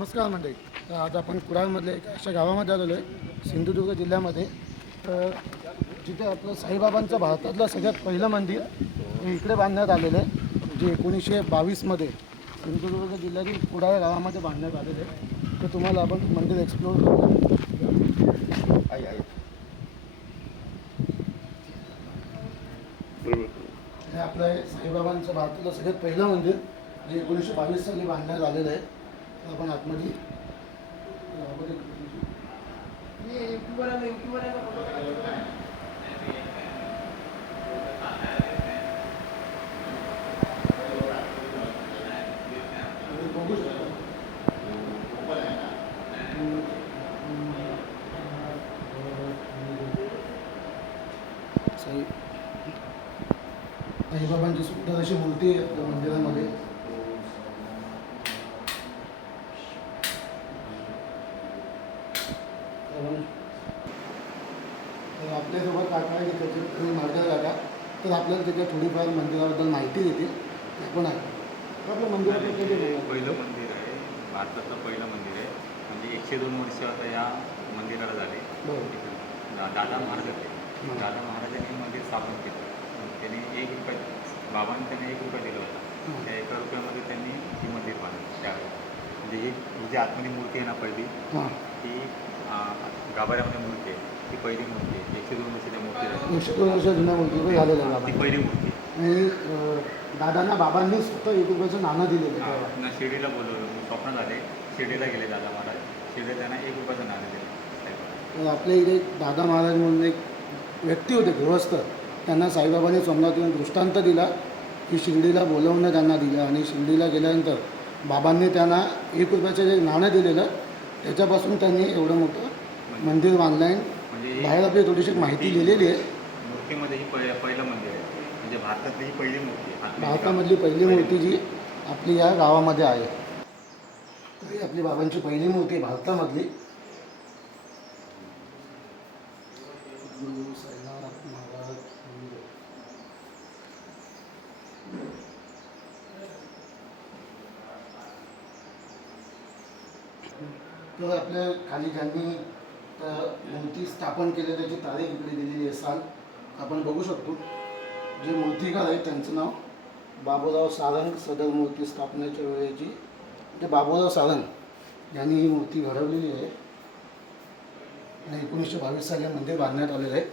नमस्कार मंडळी. तर आज आपण कुडाळमधल्या एका अशा गावामध्ये आलेलो आहे, सिंधुदुर्ग जिल्ह्यामध्ये. तर जिथे आपलं साईबाबांचं भारतातलं सगळ्यात पहिलं मंदिर हे इकडे बांधण्यात आलेलं आहे, जे 1922मध्ये सिंधुदुर्ग जिल्ह्यातील कुडाळ गावामध्ये बांधण्यात आलेलं आहे. तर तुम्हाला आपण मंदिर एक्सप्लोर करू. हे आपलं आहे साईबाबांचं भारतातलं सगळ्यात पहिलं मंदिर, जे 1922 साली बांधण्यात आलेलं आहे. तर आपण आतमध्ये बघू शकतो. साईबाबांची सुंदर अशी मूर्ती आहे त्या मंदिरामध्ये. तर आपल्यासोबत काका आहे त्याचे मार्गदर्शक काका, तर आपल्याला त्याच्या थोडीफार मंदिराबद्दल माहिती देतील. आपण आहे आपलं मंदिराचं पहिलं मंदिर आहे, भारतातलं पहिलं मंदिर आहे. म्हणजे 102 वर्ष आता या मंदिराला झाले. दादा महाराज होते. दादा महाराजांनी मंदिर स्थापन केलं. त्यांनी 1 रुपया, बाबांनी त्यांनी 1 रुपया दिला होता. त्या 1 रुपयामध्ये त्यांनी ही मंदिर बांधलं त्यावेळेस. म्हणजे ही जी आतमध्ये मूर्ती आहे ना पहिली, ती गाभाऱ्यामध्ये मूर्ती आहे. ती पहिली मूर्ती आहे. 102 वर्षाच्या मूर्ती आहे. 102 वर्ष जुन्या मूर्ती झालेलं आहे. ती पहिली मूर्ती. आणि दादांना बाबांनी स्वतः 1 रुपयाचं नाणं दिलेलं आहे. ना शिर्डीला बोलवलं, स्वप्न झाले, शिर्डीला गेले दादा महाराज. शिर्डीला त्यांना 1 रुपयाचं नाणं दिलं. तर आपल्या इथे दादा महाराज म्हणून एक व्यक्ती होते, गृहस्थ. त्यांना साईबाबांनी सोमनाथ येऊन दृष्टांत दिला की शिर्डीला बोलवणं त्यांना दिलं, आणि शिर्डीला गेल्यानंतर बाबांनी त्यांना 1 रुपयाचं जे नाणं दिलेलं, त्याच्यापासून त्यांनी एवढं मोठं मंदिर बांधलं आहे. म्हणजे बाहेर आपली थोडीशी माहिती लिहिलेली आहे. मूर्तीमध्ये ही पहिलं मंदिर आहे. म्हणजे भारतातली ही पहिली मूर्ती आहे. भारतामधली पहिली मूर्ती जी आपली या गावामध्ये आहे. तरी आपली बाबांची पहिली मूर्ती भारतामधली. गुरु साईनाथ महाराज. तर आपल्या खाली ज्यांनी मूर्ती स्थापन केली त्याची तारीख इकडे दिलेली आहे, साल आपण बघू शकतो. जे मूर्तिकार आहेत त्यांचं नाव बाबूराव सारंग. सदर मूर्ती स्थापनेच्या वेळेची म्हणजे बाबूराव सारंग यांनी ही मूर्ती घडवलेली आहे. आणि 1922 साली मंदिर बांधण्यात आलेलं आहे.